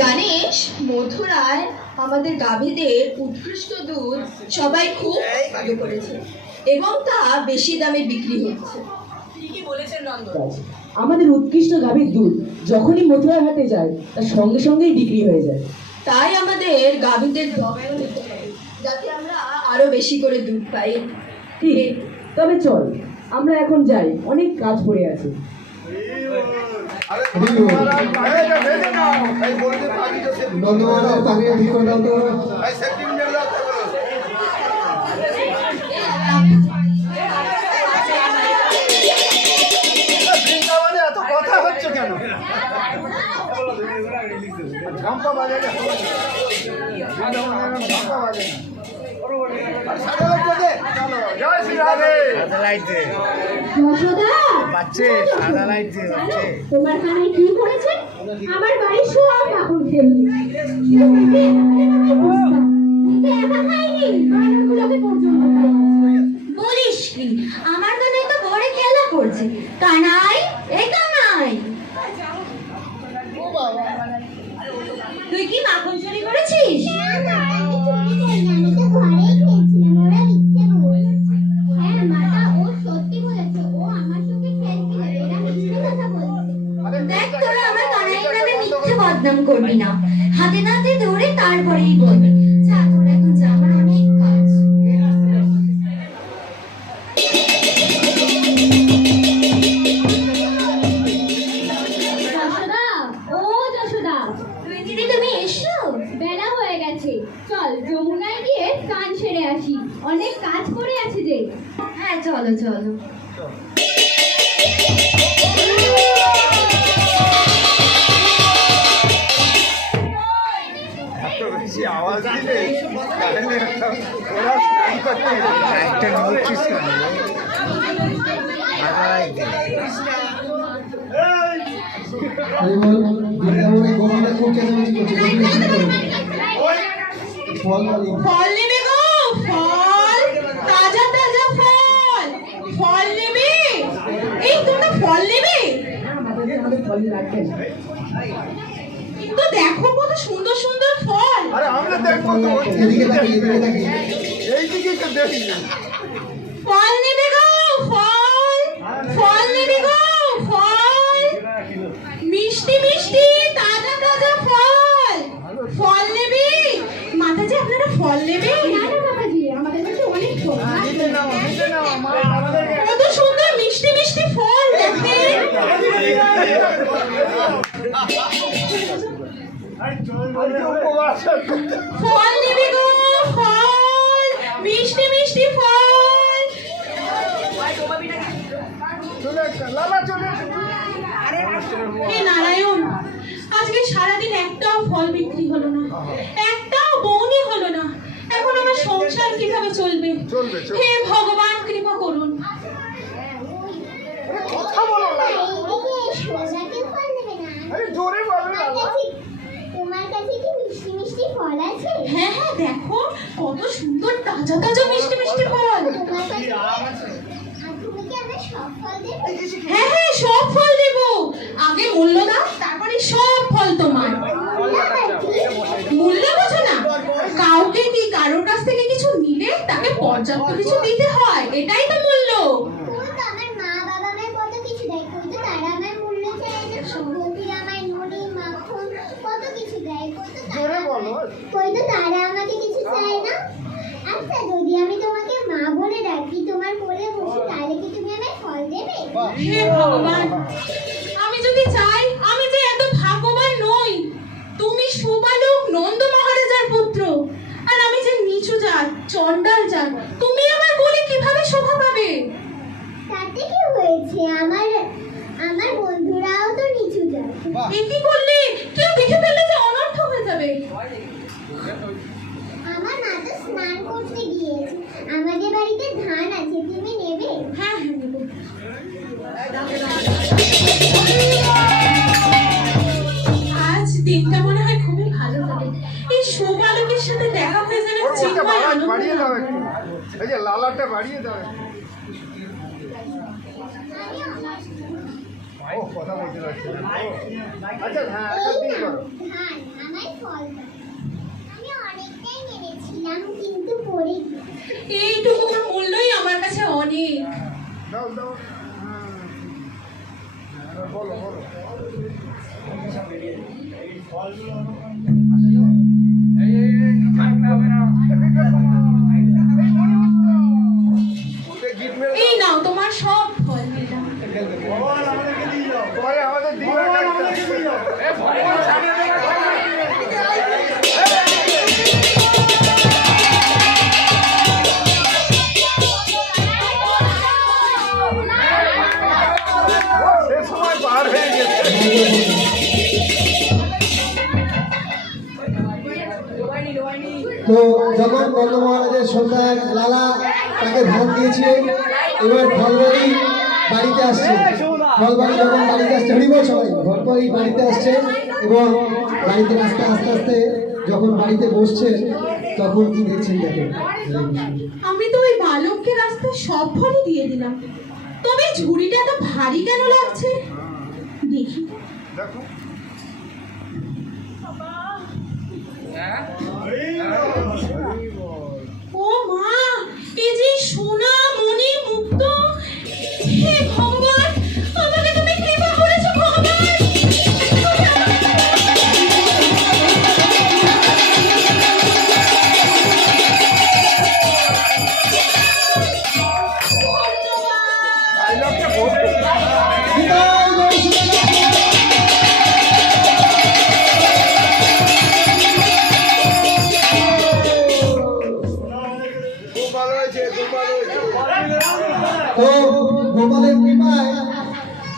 জানিস মথুরায় আমাদের গাভীদের উৎকৃষ্ট দুধ সবাই খুব ভালো করেছে এবং তা বেশি দামে বিক্রি হচ্ছে। ঠিকই বলেছেন নন্দন। আমাদের উৎকৃষ্ট গাভীর দুধ যখনই মথুরা হাটে যায় তার সঙ্গে সঙ্গেই বিক্রি হয়ে যায়। তাই আমাদের গাভীদের যত্ন নিতে হবে যাতে আমরা আরো বেশি করে দুধ পাই। ঠিক, তবে চল আমরা এখন যাই, অনেক কাজ পড়ে আছে। এত কথা হচ্ছে কেন? ঝাম্পা বাজে না, ঝাম্পা বাজে না। তোমার কানে কি করেছে? আমার বাড়ির সব কাপড় ফেললি। বলিস কি? আমার কানে তো ঘরে খেলা করছে। কানাই, এই কানাই, তুই কি মাখন চুরি করেছিস? দেখ তোরা আমার কানাই নামে মিথ্যে বদনাম করবি না, হাতে নাতে ধরে তারপরেই বলবি। যা তোরা এখন যা, আমার অনেক কাজ। যশোদা, ও যশোদা, দিদি তুমি এসো? বেলা হয়ে গেছে, চল যমুনায় গিয়ে স্নান সেরে আসি, অনেক কাজ পড়ে আছে যে। হ্যাঁ চলো চলো। আওয়াজ দিলে ওরা স্নান করতে একটা নোটিস ফল নেবে গো, ফল, তাজা তাজা ফল, ফল নেবে। এই তোমরা ফল নেবে? আমাদের ফল লাগবে না। কিন্তু দেখো কত সুন্দর সুন্দর ফল। আরে আমরা দেখবো তো, এইদিকে তো দেখি। ফল নেবে গো, ফল, ফল নেবে গো, ফল, মিষ্টি মিষ্টি তাজা তাজা ফল, ফল নেবে। মাতাজি আপনারা ফল নেবে? না না বাবাজি, আমাদের কাছে অনেক ফল। কত সুন্দর মিষ্টি মিষ্টি ফল দেখতে। ফল নেবে গো, ফল, মিষ্টি মিষ্টি ফল। হে নারায়ণ, আজকে সারাদিন একটাও ফল বিক্রি হলো না, একটাও বউনি হলো না। এখন আমার সংসার কিভাবে চলবে? হে ভগবান কৃপা করুন। কথা বলো না, আরে জোরে বলো না। তোমার কাছে কি মিষ্টি মিষ্টি ফল আছে? হ্যাঁ হ্যাঁ দেখো কত সুন্দর তাজা তাজা মিষ্টি মিষ্টি ফল। তোমার কাছে তুমি কি আমায় সব ফল দেবে? হ্যাঁ হ্যাঁ সব ফল দেব, আগে মূল্য দাও তারপরে সব ফল তোমার। মূল্য বোঝো না? কাউকে কি কারোর কাছ থেকে কিছু নিলে তাকে পর্যাপ্ত কিছু দিতে হয়, এটাই তো মূল্য। তুমি তো আমার মা বাবা আমায় কত কিছু দেয়, কিন্তু তারা আমার মূল্য চায় না। বন্ধুরা আমায় নুনি মাখন কত কিছু দেয়, জোরে বলো। কই তো তারা আমাকে কিছু চায় না। আচ্ছা যদি আমি তোমাকে মা বলে ডাকি, তোমার কোলে বসি, তাহলে কি তুমি আমায় ফল দেবে? হে ভগবান, আমি যদি চাই, আমি যে এত ভাগ্যবান নই। তুমি সুবালক নন্দ মহারাজার পুত্র, আর আমি যে নিচু জাত চন্ডাল জাত, তুমি আমার কোলে কিভাবে শোভা পাবে? তাতে কি হয়েছে? আমার আমার বন্ধুরাও তো নিচু যায়। এ কি করলে? কেউ দেখে ফেললে যে অনর্থ হয়ে যাবে। আমার মা তো স্নান করতে গিয়েছে, আমাদের বাড়িতে ধান আছে, তুমি নেবে? হ্যাঁ হ্যাঁ নেব। আজ দিনটা মনে হয় খুবই ভালো যাবে। এই সুবালকের সাথে দেখা হয়ে যেন চিন্ময় আনন্দ। বাড়িয়ে দাও একটু, এই যে লালাটা বাড়িয়ে দাও। ও কথা বলতে পারছি না। আচ্ছা হ্যাঁ, একটা দিন করো। ধান এইটুকুর মূল্যই আমার কাছে অনেক। দাও দাও বলো বলো গিট মেরে এই নাও তোমার সব ফল দিলাম। পরে আমাদের দিবে সে সময় পার হয়ে গেছে। তো যখন নন্দ মহারাজের সন্ধ্যায় লালা তাকে ধান দিয়েছিলেন, এবার ফলবাড়ি বাড়িতে আসছে। ফলবাড়ি যখন বাড়িতে আসছে, হরিবল সবাই, ফলবাড়ি বাড়িতে আসছে এবং বাড়িতে আস্তে আস্তে আস্তে যখন বাড়িতে বসছে তখন কি দেখছেন দেখেন। আমি তো ওই বালককে রাস্তায় সব ফলই দিয়ে দিলাম, তবে ঝুড়িটা এত ভারী কেন লাগছে দেখি। দেখো বাবা এই